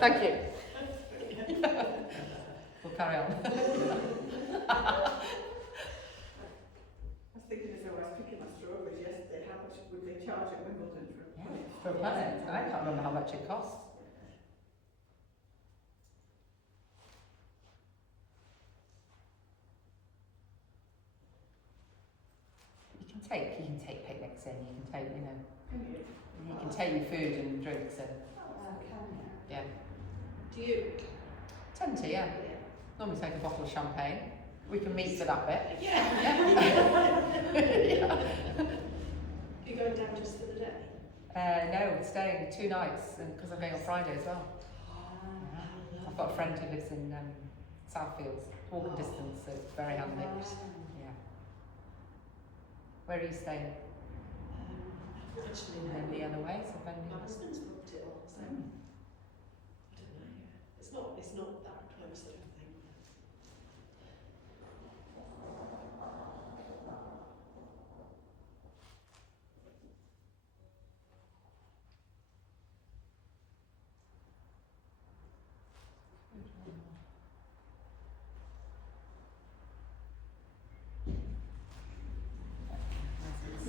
Thank you. We'll carry on. I was thinking as I was picking my strawberries yesterday, how much would they charge at Wimbledon for a planet? For a planet, I can't remember how much it costs. You can take picnics in. You can take, you can take your food and drinks in. Yeah. Do you? Tend to, yeah. Normally take a bottle of champagne. We can meet for that bit. Yeah. Yeah. You going down just for the day? No, staying 2 nights because I'm going on Friday as well. I've got a friend who lives in Southfields, walking distance, so it's very handy. Yeah. Where are you staying? Actually, And then the other way, so my husband's booked it all, so I don't know yet. It's not that close, I don't think.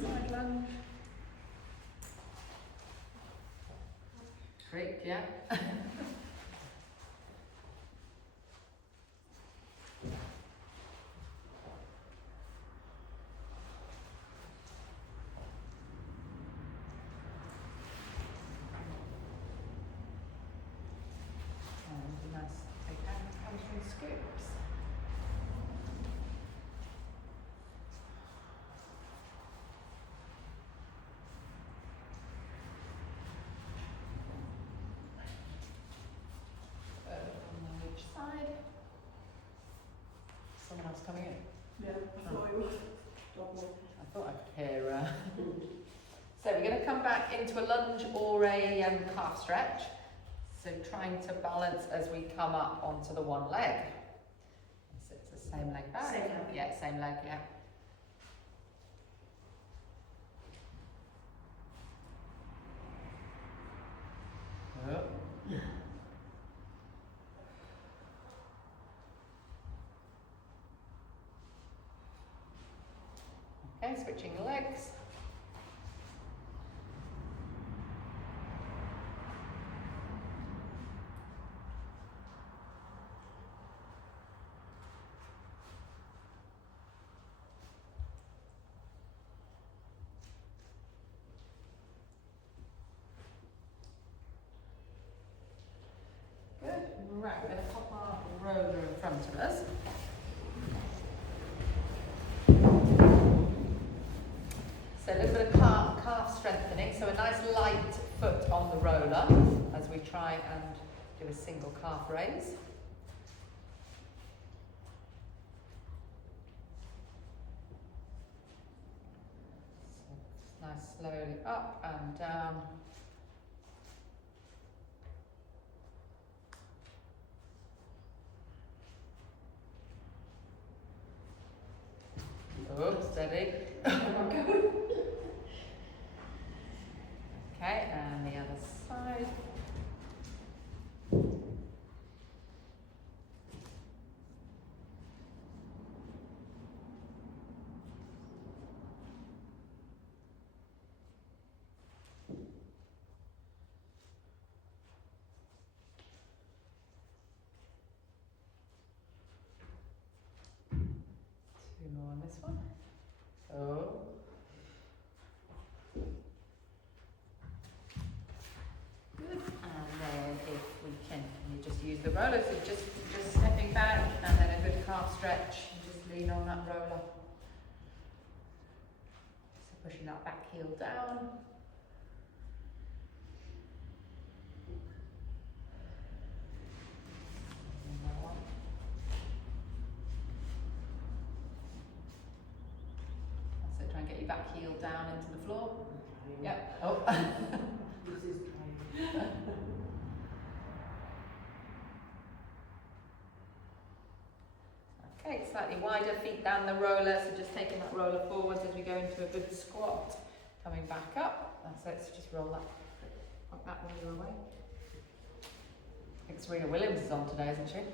Side lunge. Trick, yeah. And nice big hamstring scoops. On each side. Someone else coming in? Yeah, I thought it was double. I thought I could hear. So we're going to come back into a lunge or a calf stretch. So trying to balance as we come up onto the one leg. So it's the same leg back. Same leg. Yeah, same leg, yeah. Oh. Okay, switching legs. Good. Right, we're going to pop our roller in front of us. So a little bit of calf strengthening, so a nice light foot on the roller as we try and do a single calf raise. So nice slowly up and down. Oh, steady. Okay, and the other side. Two more on this one. Oh. Good. And then if we can, you just use the roller, so just stepping back and then a good calf stretch. Just lean on that roller. So pushing that back heel down. Another one. That's it, try and get your back heel down into the floor. Yep. Oh. This is trying. Okay, slightly wider, feet down the roller, so just taking that roller forwards as we go into a good squat. Coming back up, that's it, so just roll that roller away. Serena Williams is on today, isn't she? Did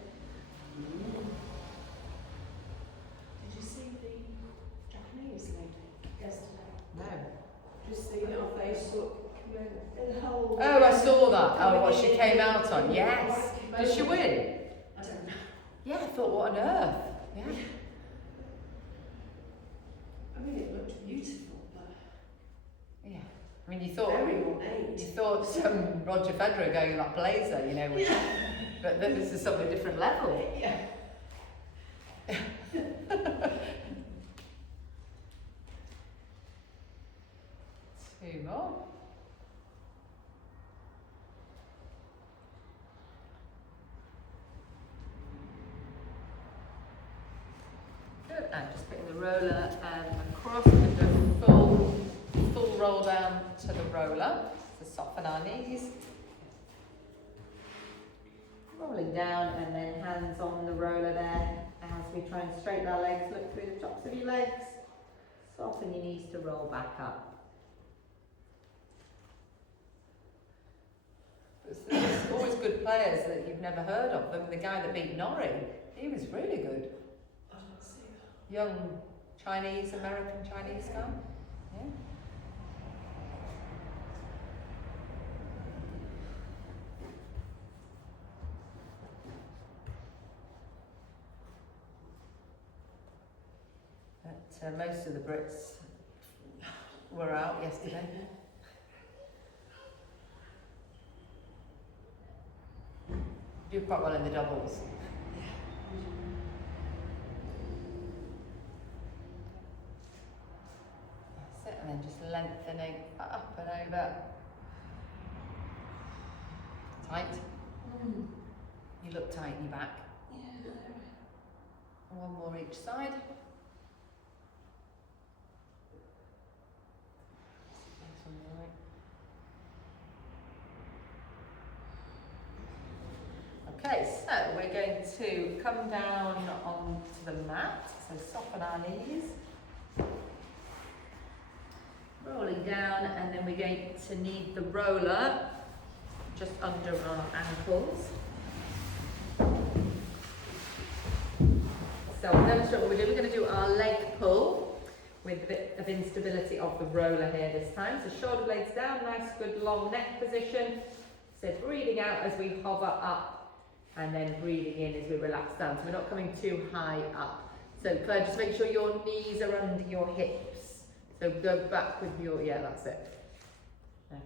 you see the Japanese lady yesterday? No. Just see it on Facebook. The whole. Oh, I saw that. Oh, what she came out on. Yes. Did she win? I don't know. Yeah, I thought, what on earth? Yeah. I mean, it looked beautiful, but Yeah. I mean, you thought very ornate. Roger Federer going in that blazer, you know, which, but then this is something different level. Yeah. Two more. Good. And just putting the roller across with the full roll down to the roller to soften our knees. Rolling down and then hands on the roller there as we try and straighten our legs. Look through the tops of your legs. Soften your knees to roll back up. There's always good players that you've never heard of. The guy that beat Norrie, he was really good. I don't see that. Young Chinese, American Chinese guy. Yeah. But most of the Brits were out yesterday. Do quite well in the doubles. That's it, and then just lengthening up and over. Tight. You look tight in your back. One more each side. Next one the right. Okay, so we're going to come down onto the mat, so soften our knees. Rolling down, and then we're going to need the roller just under our ankles. So I'll demonstrate what we're doing. We're going to do our leg pull with a bit of instability of the roller here this time. So shoulder blades down, nice good long neck position. So breathing out as we hover up, and then breathing in as we relax down. So we're not coming too high up. So Claire, just make sure your knees are under your hips. So go back with your, yeah, that's it.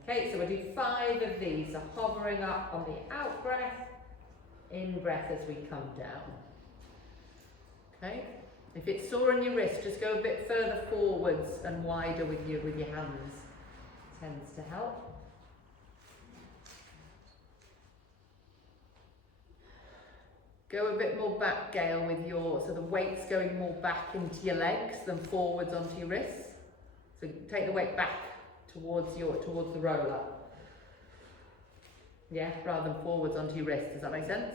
Okay, so we'll do 5 of these. So hovering up on the out breath, in breath as we come down. Okay, if it's sore in your wrist, just go a bit further forwards and wider with your hands. Tends to help. Go a bit more back, Gail, with so the weight's going more back into your legs than forwards onto your wrists. So take the weight back towards the roller. Yeah, rather than forwards onto your wrist. Does that make sense?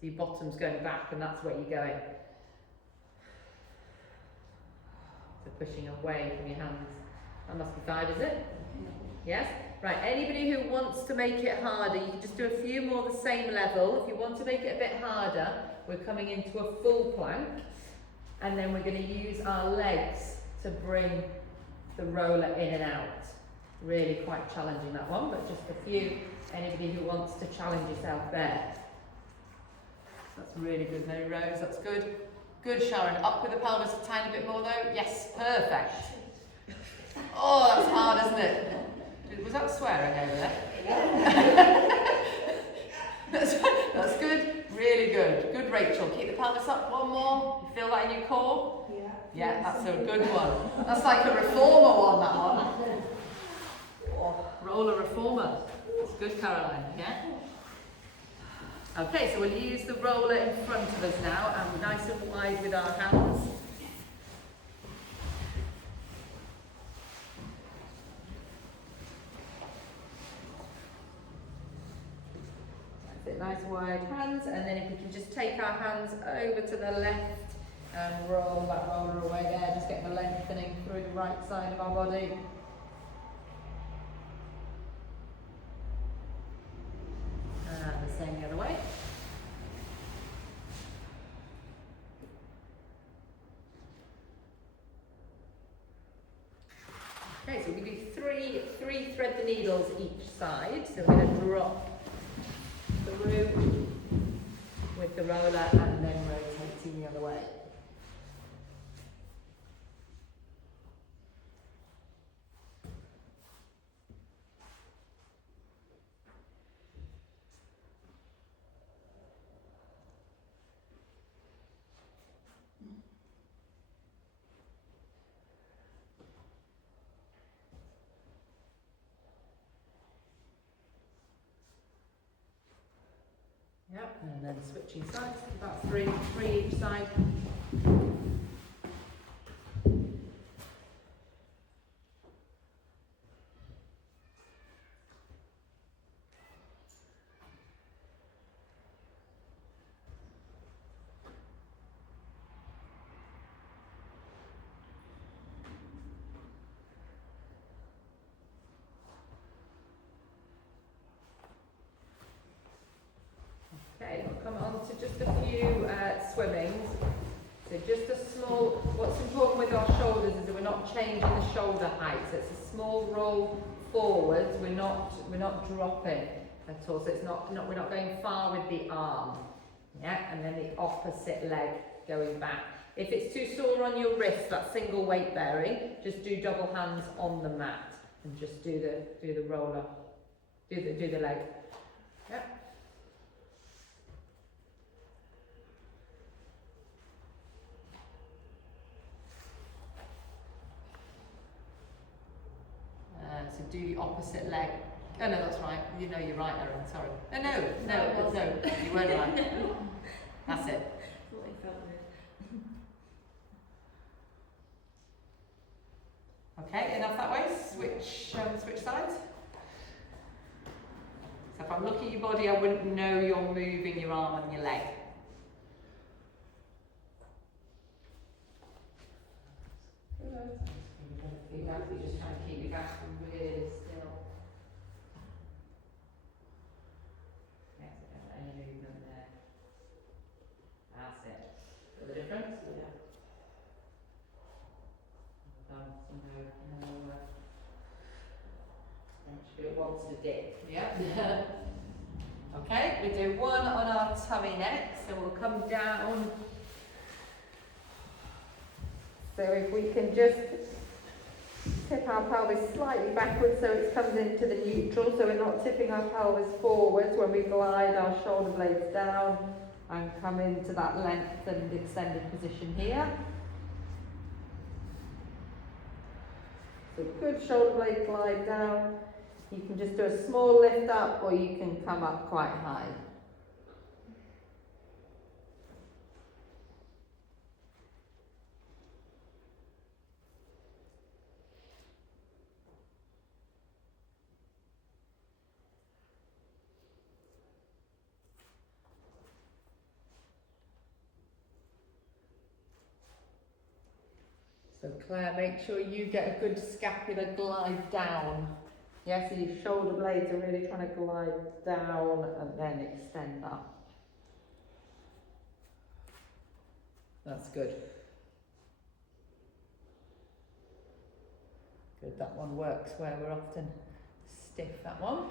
So your bottom's going back and that's where you're going. So pushing away from your hands. That must be 5, is it? Yes? Right, anybody who wants to make it harder, you can just do a few more the same level. If you want to make it a bit harder, we're coming into a full plank. And then we're going to use our legs to bring the roller in and out. Really quite challenging, that one, but just a few. Anybody who wants to challenge yourself there. That's really good, Mary Rose, that's good. Good, Sharon. Up with the pelvis a tiny bit more though. Yes, perfect. Oh, that's hard, isn't it? Was that swearing over there? That's good, really good. Good, Rachel. Keep the pelvis up, one more. You feel that in your core? Yeah. Yeah, that's a good one. That's like a reformer one, that one. Oh, roller reformer. That's good, Caroline, yeah? Okay, so we'll use the roller in front of us now, and nice and wide with our hands. Nice wide hands, and then if we can just take our hands over to the left and roll that roller away there, just getting the lengthening through the right side of our body. And the same the other way. thread the needles each side. So we're going to drop through with the roller and then rotating the other way. Yep, and then switching sides, about three each side. Okay, we'll come on to just a few swimmings. So just a small, what's important with our shoulders is that we're not changing the shoulder height. So it's a small roll forwards, we're not dropping at all. So it's we're not going far with the arm. Yeah, and then the opposite leg going back. If it's too sore on your wrist, that single weight bearing, just do double hands on the mat and just do the roller, do the leg. Yep. So do the opposite leg. Oh no, that's right. You know you're right, Erin. Sorry. No. You weren't right. That's it. Thought it felt weird. Okay, enough that way. Switch sides. So if I'm looking at your body, I wouldn't know you're moving your arm and your leg. You just try to keep your back really still. Yes, any movement there. That's it. Feel the difference? Yeah. It wants to dip. Yeah. Okay, we do one on our tummy next, so we'll come down. So if we can just tip our pelvis slightly backwards so it comes into the neutral, so we're not tipping our pelvis forwards when we glide our shoulder blades down and come into that lengthened extended position here. So good shoulder blade glide down. You can just do a small lift up or you can come up quite high. So Claire, make sure you get a good scapular glide down. Yeah, so your shoulder blades are really trying to glide down and then extend up. That's good. Good, that one works where we're often stiff, that one.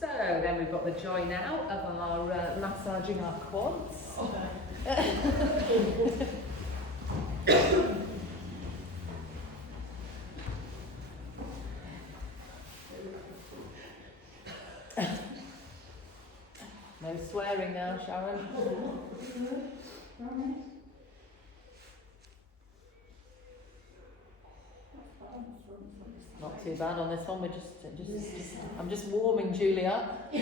So then we've got the joy now of our massaging our quads. No swearing now, Sharon. Not too bad on this one. I'm just warming Julie up.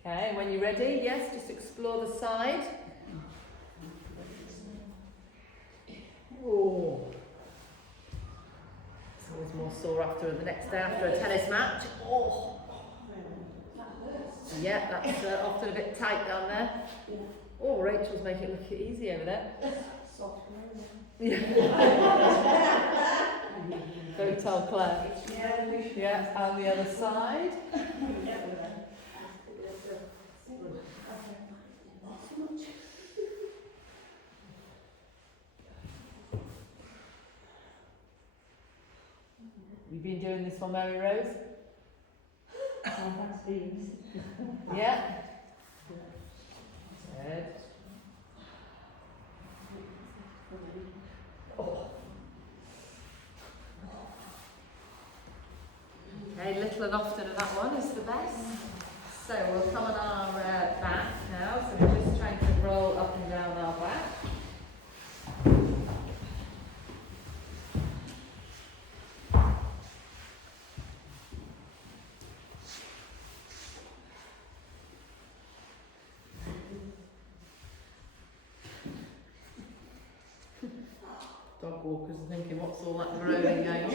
Okay, when you're ready, yes, just explore the side. Oh. It's always more sore after the next day after a tennis match. Oh. Yeah, that's often a bit tight down there. Oh, Rachel's making it look easy over there. Don't tell Claire. Yeah, and the other side. You've been doing this one, Mary Rose? Yeah? Good. Okay, little and often of that one is the best. So we'll come on our back now. So we're just trying to roll up and down our back. Dog walkers are thinking, what's all that groaning going on?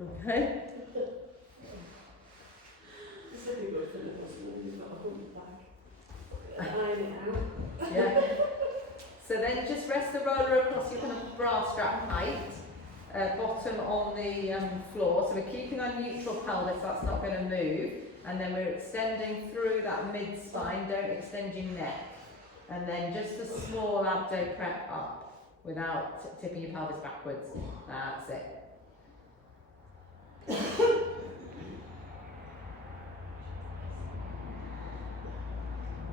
Okay. It's a bit good for the husband, he's got a humpback. Yeah. So then just rest the roller across your kind of bra strap height, bottom on the floor. So we're keeping our neutral pelvis, that's not going to move. And then we're extending through that mid-spine, don't extend your neck. And then just a small abdo prep up without tipping your pelvis backwards. That's it.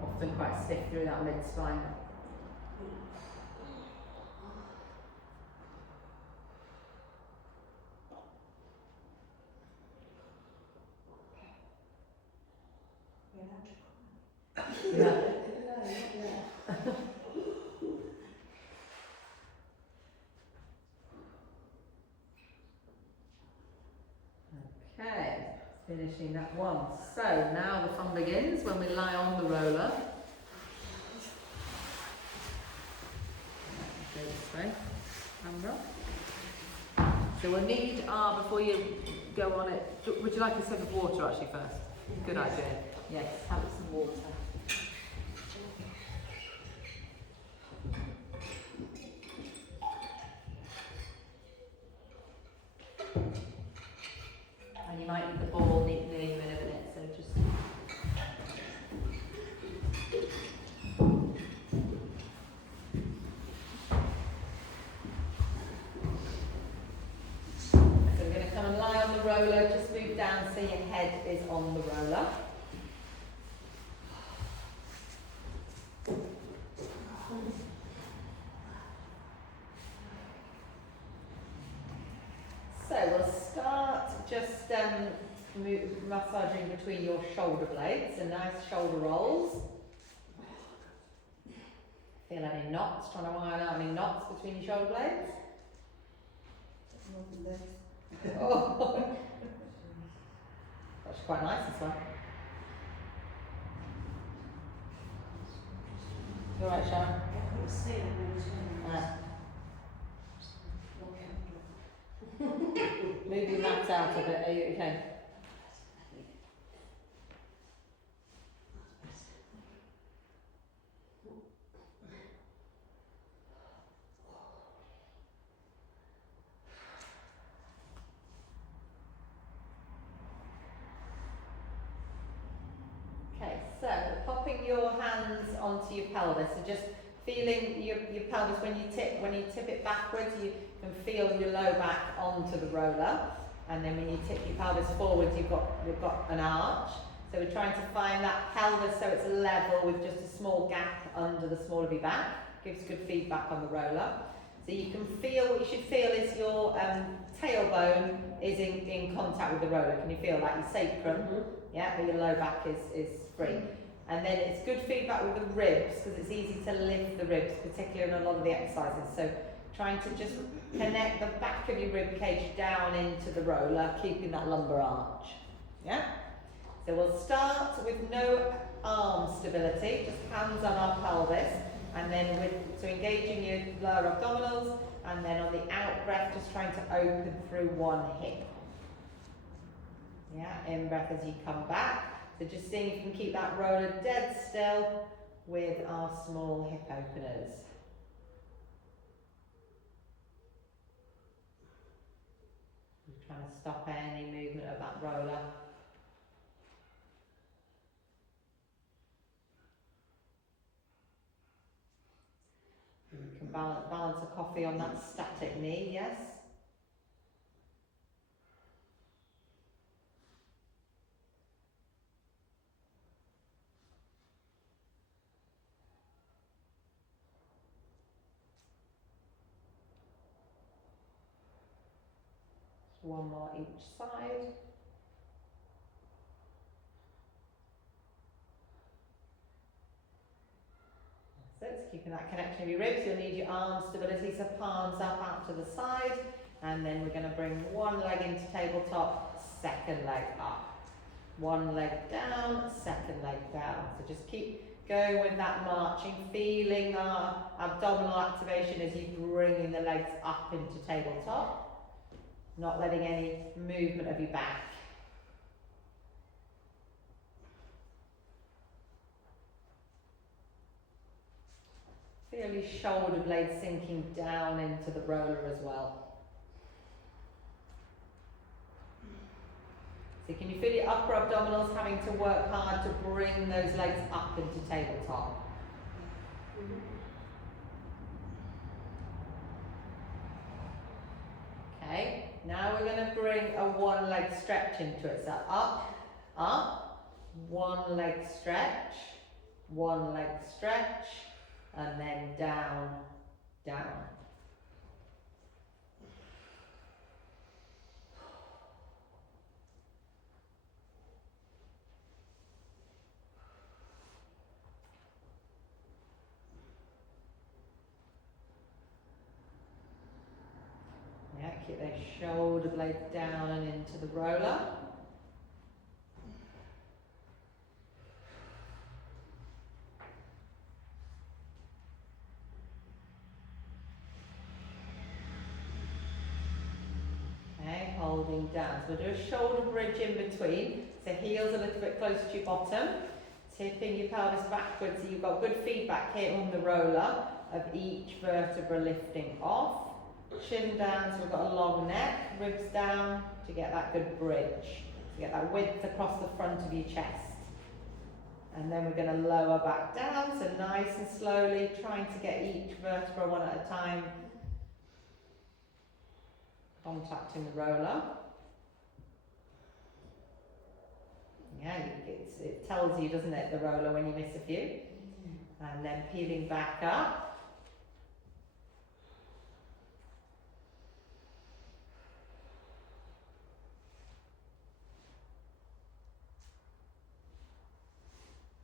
Often quite stiff through that mid-spine. Yeah. Okay, finishing that one. So now the fun begins when we lie on the roller. Go this way, camera. So we'll need before you go on it, would you like a sip of water actually first? Good idea. Yes, have some water. And you might need the ball neatly in a minute, so just... So we're going to come and lie on the roller, just move down so your head is on the roller. So we'll start just massaging between your shoulder blades, so nice shoulder rolls. Feel any knots, trying to iron out any knots between your shoulder blades? Oh. That's quite nice, this one. You alright, Sharon? Move your mat out a bit, are you okay? Okay, so popping your hands onto your pelvis, so just feeling your pelvis when you tip it backwards, you can feel your low back onto the roller, and then when you tip your pelvis forwards, you've got an arch. So we're trying to find that pelvis so it's level with just a small gap under the small of your back. Gives good feedback on the roller. So you can feel, what you should feel is your tailbone is in contact with the roller. Can you feel that? Your sacrum, yeah, but your low back is free. And then it's good feedback with the ribs, because it's easy to lift the ribs, particularly in a lot of the exercises. So trying to just connect the back of your rib cage down into the roller, keeping that lumbar arch. Yeah? So we'll start with no arm stability, just hands on our pelvis, and then so engaging your lower abdominals, and then on the out breath, just trying to open through one hip. Yeah, in breath as you come back. So just seeing if you can keep that roller dead still with our small hip openers. We're trying to stop any movement of that roller. balance a coffee on that static knee, yes? One more each side. That's it, so keeping that connection of your ribs. You'll need your arm stability, so palms up out to the side. And then we're going to bring one leg into tabletop, second leg up. One leg down, second leg down. So just keep going with that marching, feeling our abdominal activation as you bringing the legs up into tabletop. Not letting any movement of your back. Feel your shoulder blades sinking down into the roller as well. So can you feel your upper abdominals having to work hard to bring those legs up into tabletop? Okay, now we're going to bring a one leg stretch into it. So up, up, one leg stretch, and then down, down. Yeah, keep those shoulder blades down and into the roller. Okay, holding down. So we'll do a shoulder bridge in between. So heels a little bit closer to your bottom. Tipping your pelvis backwards so you've got good feedback here on the roller of each vertebra lifting off. Chin down so we've got a long neck. Ribs down to get that good bridge. To get that width across the front of your chest. And then we're going to lower back down. So nice and slowly trying to get each vertebra one at a time. Contacting the roller. Yeah, it tells you, doesn't it, the roller when you miss a few. And then peeling back up.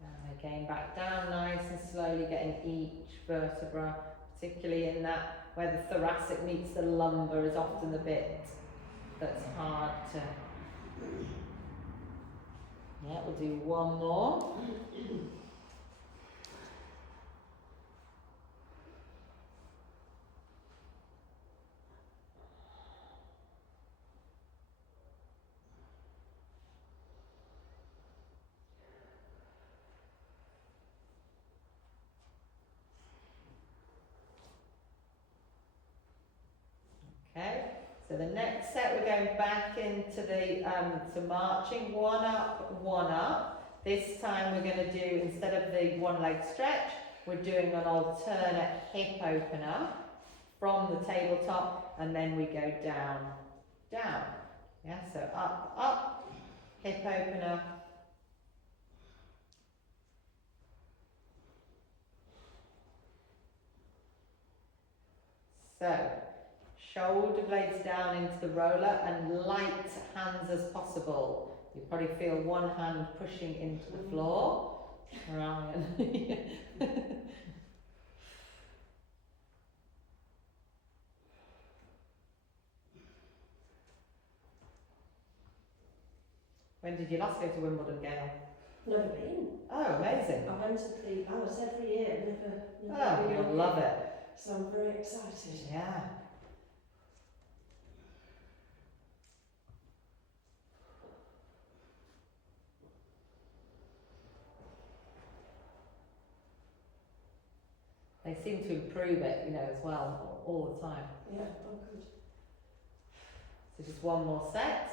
And again back down, nice and slowly getting each vertebra, particularly in that where the thoracic meets the lumbar is often the bit that's hard to... Yeah, we'll do one more. Okay, so the next set we're going back into the to marching, one up, one up. This time we're going to do, instead of the one leg stretch, we're doing an alternate hip opener from the tabletop, and then we go down, down. Yeah, so up, up, hip opener. So, shoulder blades down into the roller and light hands as possible. You probably feel one hand pushing into the floor. Ryan. When did you last go to Wimbledon, Gail? Never been. Oh, amazing. I went to the Palace every year, never Oh, been you'll on love it. it. So I'm very excited. Yeah. They seem to improve it, you know, as well, all the time. Yeah, oh good. So just one more set.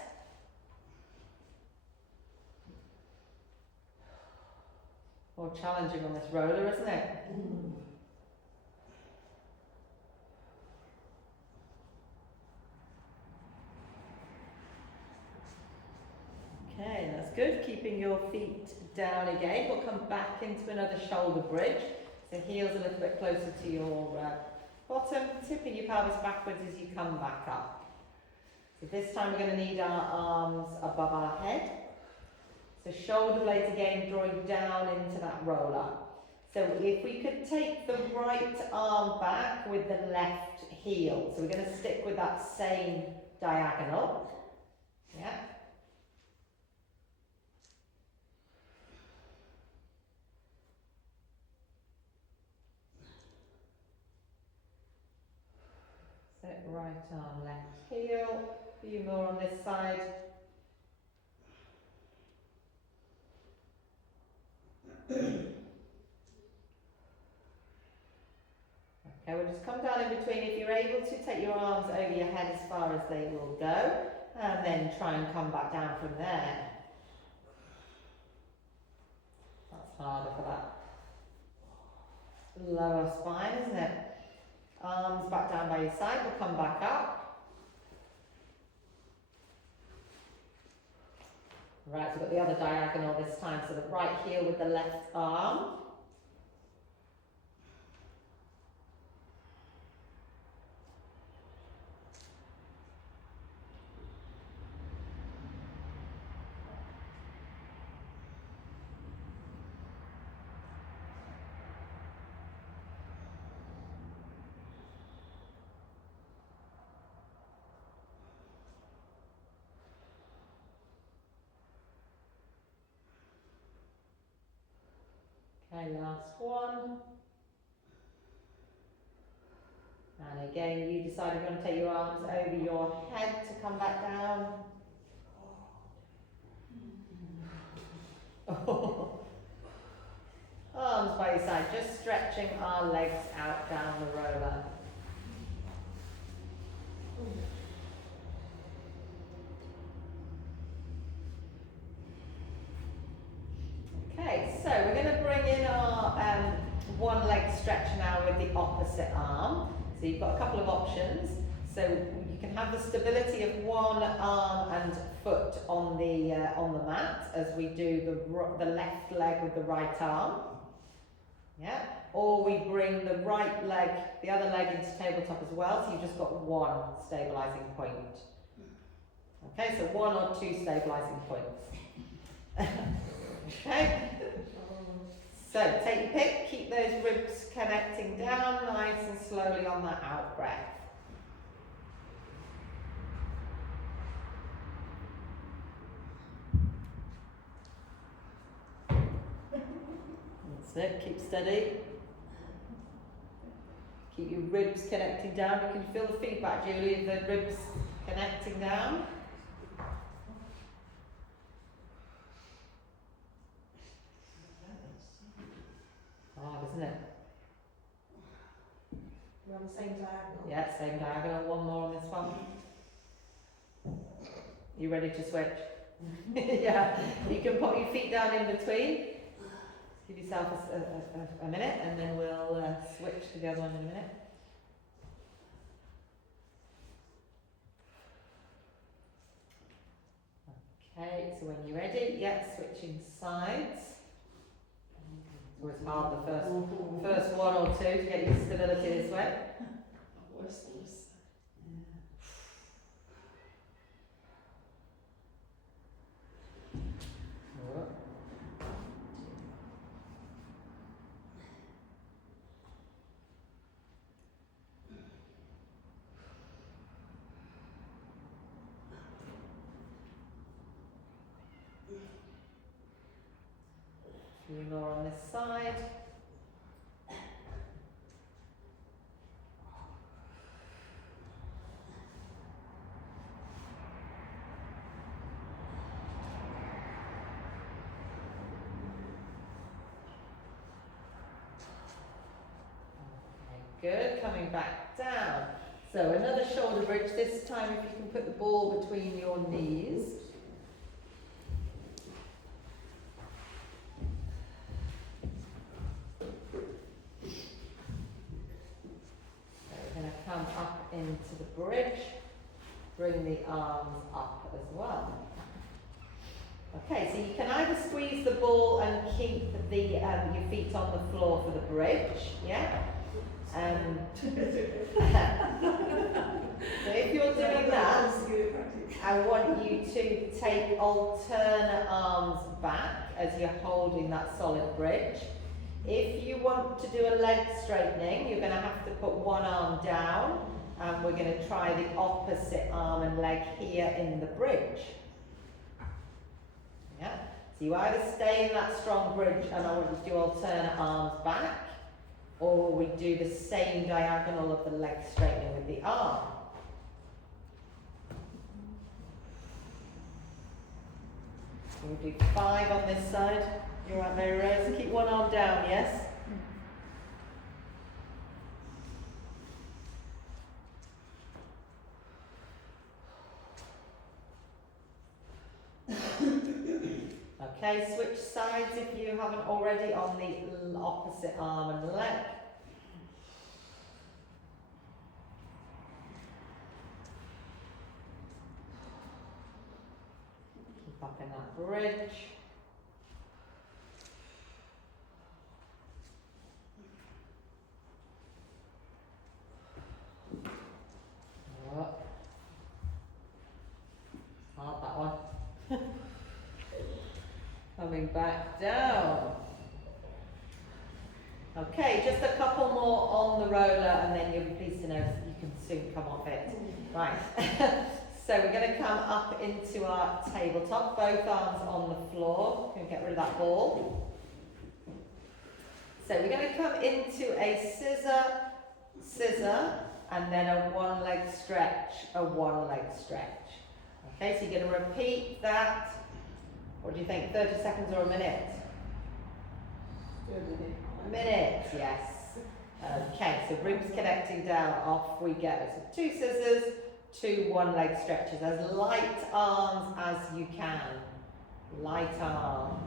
More challenging on this roller, isn't it? good. Keeping your feet down again. We'll come back into another shoulder bridge. So heels a little bit closer to your bottom, tipping your pelvis backwards as you come back up. So this time we're going to need our arms above our head. So shoulder blades again drawing down into that roller. So if we could take the right arm back with the left heel. So we're going to stick with that same diagonal. Yeah. So right arm, left heel. A few more on this side. Okay, we'll just come down in between. If you're able to, take your arms over your head as far as they will go, and then try and come back down from there. That's harder for that lower spine, isn't it? Arms back down by your side, we'll come back up. Right, so we've got the other diagonal this time, so the right heel with the left arm. Okay, last one. And again, you decide if you're going to take your arms over your head to come back down. Arms by your side, just stretching our legs out down the roller. Okay, so we're going to bring in our one leg stretch now with the opposite arm. So you've got a couple of options. So you can have the stability of one arm and foot on the mat as we do the left leg with the right arm. Yeah. Or we bring the right leg, the other leg into tabletop as well. So you've just got one stabilizing point. Okay, so one or two stabilizing points. Okay. So take your pick, keep those ribs connecting down nice and slowly on that out breath. That's it, keep steady. Keep your ribs connecting down. You can feel the feedback, Julie, of the ribs connecting down. Hard, isn't it? We're on the same diagonal. Yeah, same diagonal. One more on this one. You ready to switch? Yeah. You can put your feet down in between. Give yourself a minute, and then we'll switch to the other one in a minute. Okay, so when you're ready, yeah, switching sides. It's always hard the first one or two to get your stability this way. Worse than this. A few more on this side. Good, coming back down. So another shoulder bridge, this time if you can put the ball between your knees. So we're going to come up into the bridge, bring the arms up as well. Okay, so you can either squeeze the ball and keep the your feet on the floor for the bridge, yeah? So if you're doing that, I want you to take alternate arms back as you're holding that solid bridge. If you want to do a leg straightening, you're going to have to put one arm down, and we're going to try the opposite arm and leg here in the bridge. Yeah. So you either stay in that strong bridge, and I want you to do alternate arms back, or we do the same diagonal of the leg straightening with the arm. We'll do 5 on this side. You're right, Mary Rose. Keep one arm down, yes? Okay, switch sides if you haven't already on the opposite arm and leg. Keep up in that bridge. Up. Hard, that one. Coming back down. Okay, just a couple more on the roller, and then you'll be pleased to know you can soon come off it. Right. So we're going to come up into our tabletop, both arms on the floor. Can we get rid of that ball? So we're going to come into a scissor, scissor, and then a one leg stretch, a one leg stretch. Okay, so you're going to repeat that. What do you think, 30 seconds or a minute? A minute, yes. Okay, so ribs connecting down, off we go. So 2 scissors, 2 one leg stretches, as light arms as you can. Light arms.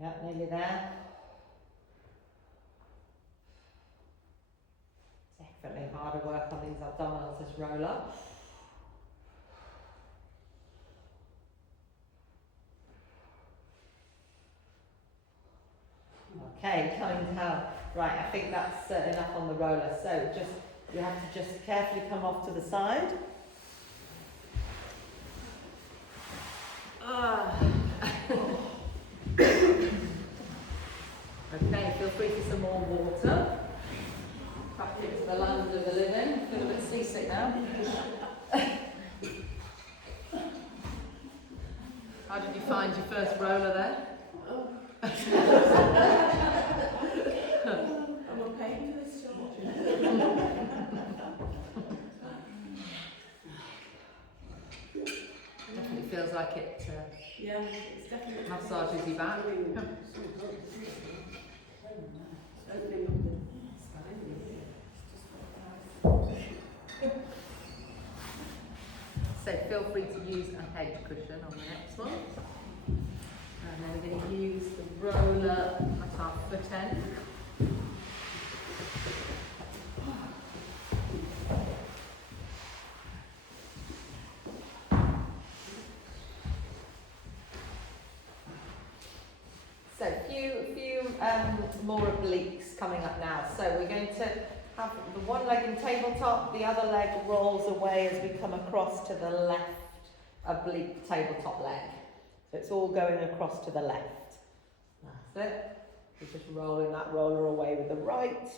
Yeah, nearly there. Definitely harder work on these abdominals, this roller. Okay, coming down. Right, I think that's enough on the roller. So just, you have to just carefully come off to the side. Okay, feel free for some more water. Back into the land of the living. Feel a bit seasick now. How did you find your first roller there? I'm okay for this job. Definitely feels like it Yeah, it's definitely massages you back. opening up the So feel free to use a head cushion on the next one. And then we're going to use the roller at our foot end. So few more obliques coming up now. So we're going to have the one leg in tabletop, the other leg rolls away as we come across to the left oblique tabletop leg. So it's all going across to the left. That's it. We're just rolling that roller away with the right,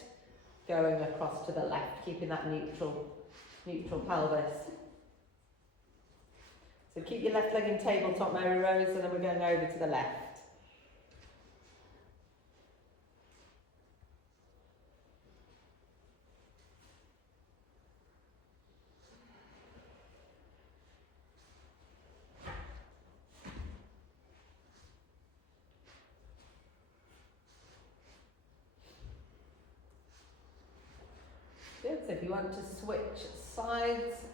going across to the left, keeping that neutral pelvis. So keep your left leg in tabletop, Mary Rose, and then we're going over to the left. So if you want to switch sides,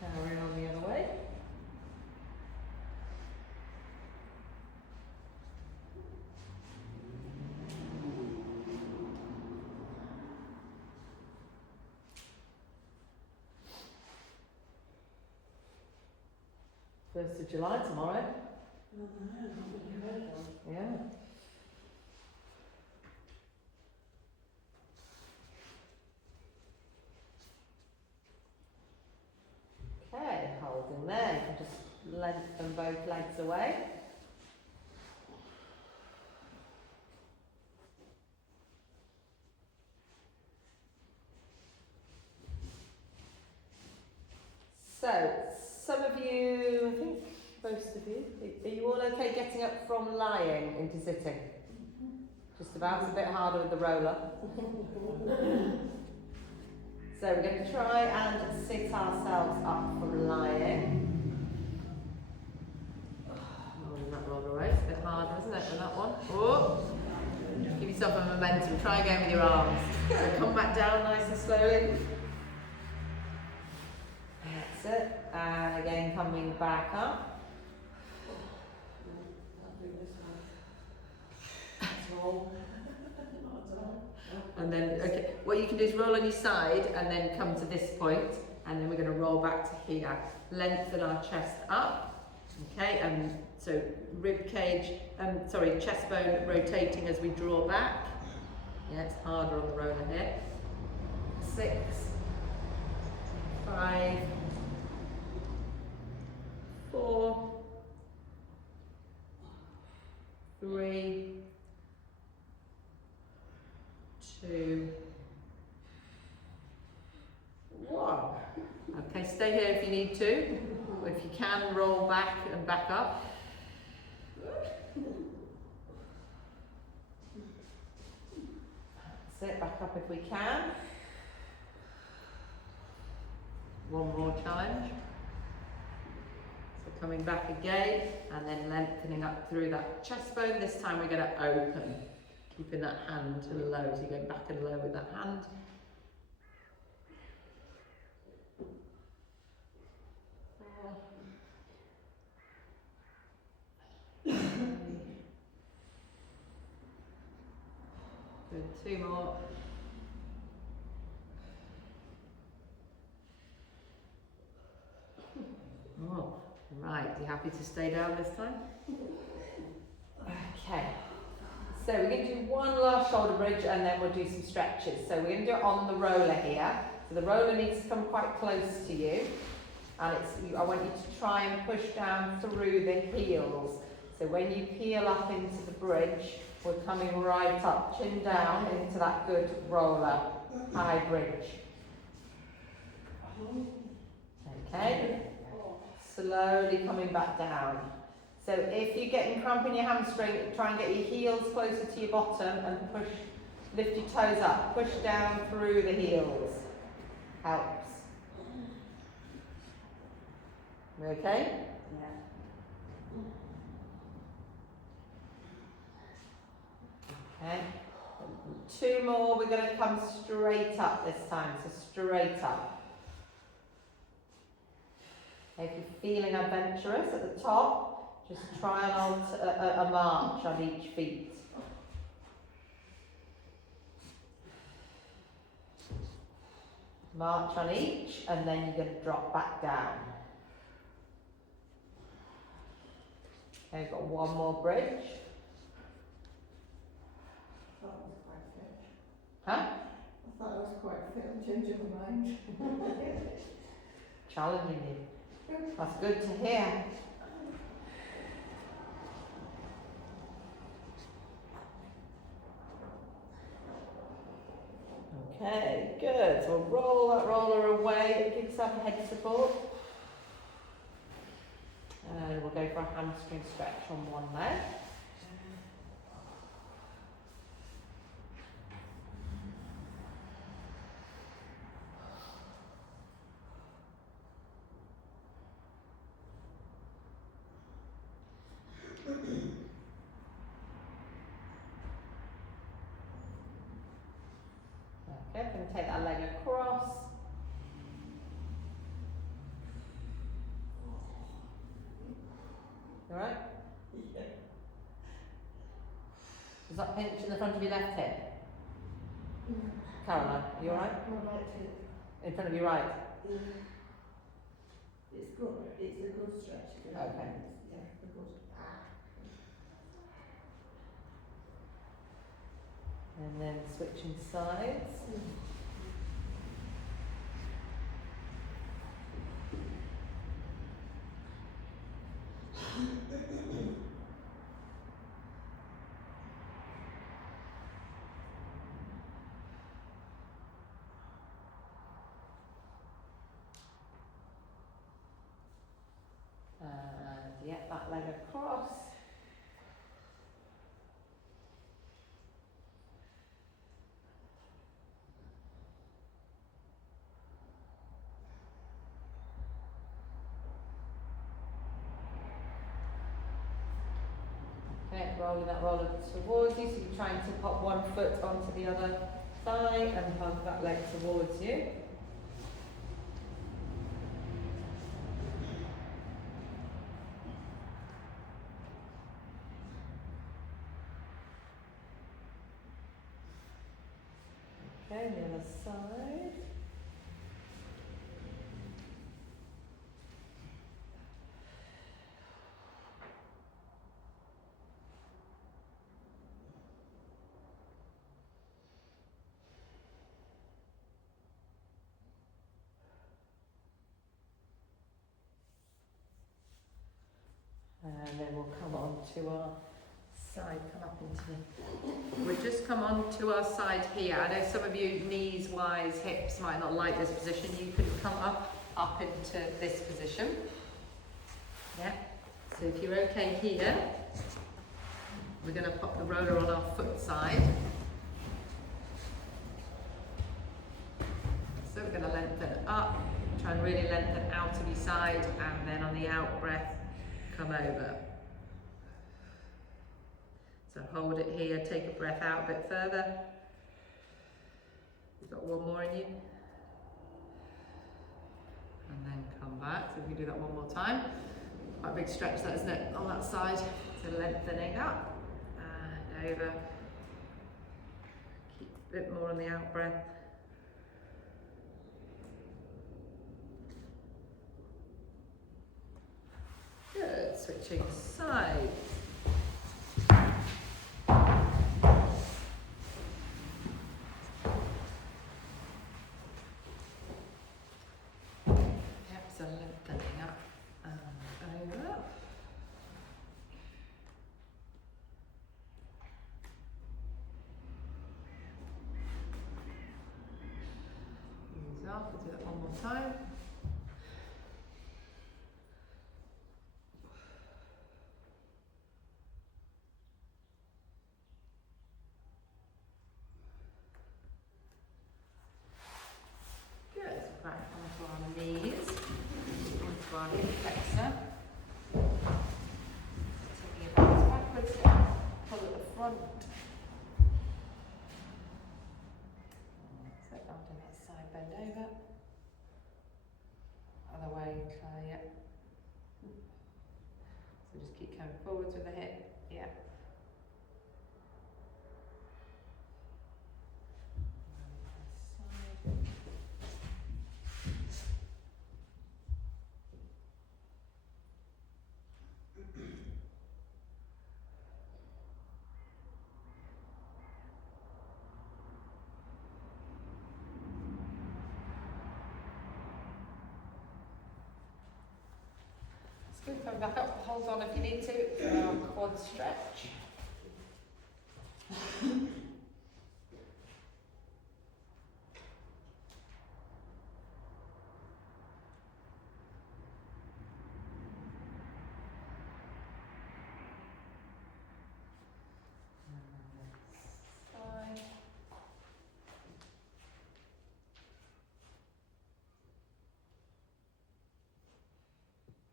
carry on the other way. First of July tomorrow. Oh, no, incredible. Yeah. Okay, holding there. You can just lengthen both legs away. So, some of you, I think most of you, are you all okay getting up from lying into sitting? Just about, it's a bit harder with the roller. So we're going to try and sit ourselves up from lying. Rolling that roller away, it's a bit harder, isn't it, with that one? Oh! Give yourself a momentum, try again with your arms. So come back down nice and slowly. That's it. And again, coming back up. I'll do this one. Roll. And then, okay, what you can do is roll on your side and then come to this point, and then we're going to roll back to here. Lengthen our chest up, okay, and so rib cage, chest bone rotating as we draw back. Yeah, it's harder on the roller here. 6, 5, 4, 3, 2, 1. Okay, stay here if you need to. Or if you can, roll back and back up. Sit back up if we can. One more challenge. So coming back again and then lengthening up through that chest bone. This time we're going to open. Keeping that hand to the low, so you're going back and low with that hand. Good, 2 more. Oh, right, you happy to stay down this time? Okay. So we're going to do one last shoulder bridge and then we'll do some stretches. So we're going to do it on the roller here. So the roller needs to come quite close to you. And I want you to try and push down through the heels. So when you peel up into the bridge, we're coming right up, chin down into that good roller, high bridge. Okay? Slowly coming back down. So if you're getting cramp in your hamstring, try and get your heels closer to your bottom and lift your toes up. Push down through the heels. Helps. We okay? Yeah. Okay. 2 more, we're going to come straight up this time, so straight up. If you're feeling adventurous at the top, just try and a march on each feet. March on each, and then you're going to drop back down. Okay, we've got 1 more bridge. That was quite fit. Huh? I thought I was quite fit. I'm changing my mind. Challenging you. That's good to hear. Okay, good. So we'll roll that roller away, give yourself a head support. And we'll go for a hamstring stretch on one leg. Okay, and take that leg across. You alright? Yeah. Does that pinch in the front of your left hip? Caroline, are you alright? My right hip. In front of your right? Yeah. It's good. It's a good stretch. If you like. Okay. Yeah, good. And then switching sides. And yeah, that leg across. Okay, rolling that roller towards you, so you're trying to pop one foot onto the other thigh and hug that leg towards you. Okay, the other side. And then we'll come on to our side, come up into we'll just come on to our side here. I know some of you knees wise, hips might not like this position. You can come up into this position. Yeah. So if you're okay here, we're going to pop the roller on our foot side. So we're going to lengthen up, try and really lengthen out of your side, and then on the out breath, come over. So hold it here, take a breath out a bit further. You've got one more in you. And then come back. So if we do that one more time. Quite a big stretch that, isn't it, on that side. So lengthening up and over. Keep a bit more on the out breath. Good, switching sides. Yep, so lengthening up and over. Ease off, we'll do that one more time. Back onto our knees, onto our hip flexor. Taking your hands backwards, pull at the front. So after that side bend over. Other way, Claire, yeah. So just keep coming forwards with the hip, yeah. Good, coming back up, hold on if you need to for our quad stretch. Side.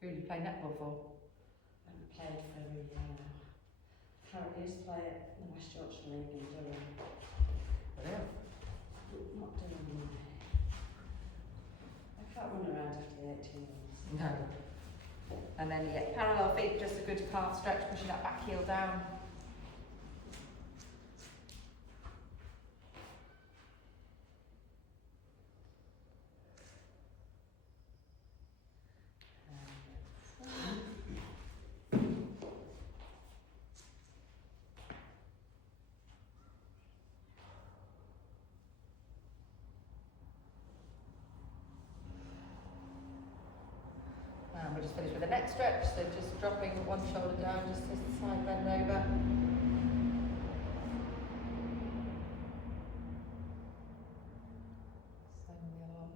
Who do you play netball for? I played for currently used to play at the West Yorkshire League in Durham. Brilliant. Not doing it. I can't run around after 18 months. No. And then yeah, parallel feet, just a good calf stretch, pushing that back heel down. And we'll just finish with the neck stretch, so just dropping one shoulder down, just this side bend over. Same the other one.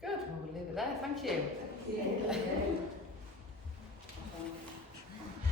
Good, well, we'll leave it there, thank you. Yeah.